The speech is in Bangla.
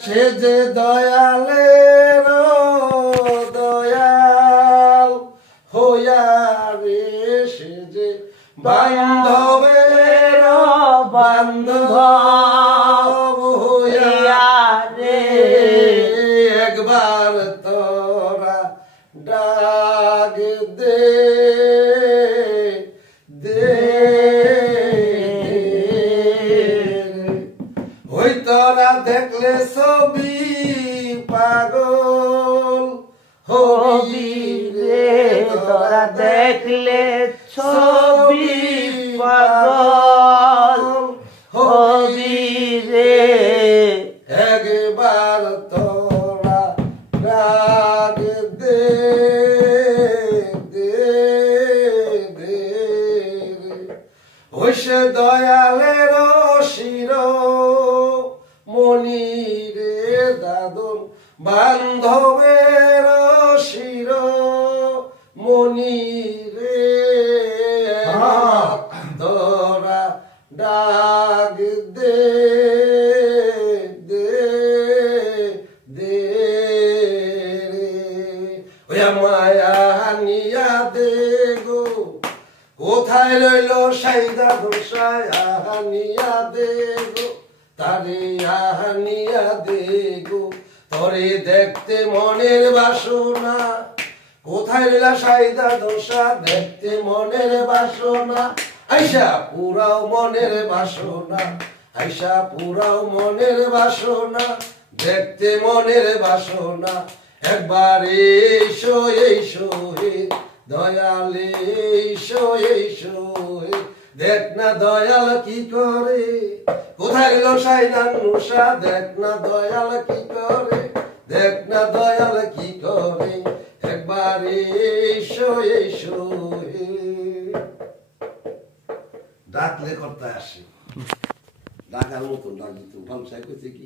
সে যে দয়ালের দয়াল হইয়া রে, সে যে বান্ধবের বান্ধব হইয়া রে, একবার তোরা ডাক দে দে, ওই তোরা দেখলে ছবি পাগল হবি রে, তোরা দেখলে ছবি পাগল হবি রে, একবার তোরা ডাক দে দে দে, ওই সে দয়ালের শির মনি রে দাদন, বান্ধবের শির মনি রে, তোরা ডাক দে দে দে রে, ওই মায়া নিয়া দে গো, কোথায় রইল সাইদা দোষায় আহানিয়া দে গো, তারে আহানিয়া দে গো, তরে দেখতে মনের বাসনা, কোথায় রইলা সাইদা দোষা, দেখতে মনের বাসনা, আইসা পুরাও মনের বাসনা, আইসা পুরাও মনের বাসনা, দেখতে মনের বাসনা, একবার এসো এসো হে দয়াল, এসো এসো হে, দেখ না দয়াল কি করে, কোথায় গেল সাইদান নুসা, দেখ না দয়াল কি করে, দেখ না দয়াল কি করে, একবার এসো এসো হে। ডাকলে করতে আসে, ডাকার মতো ডাক দিত, ভালো সাহেব কি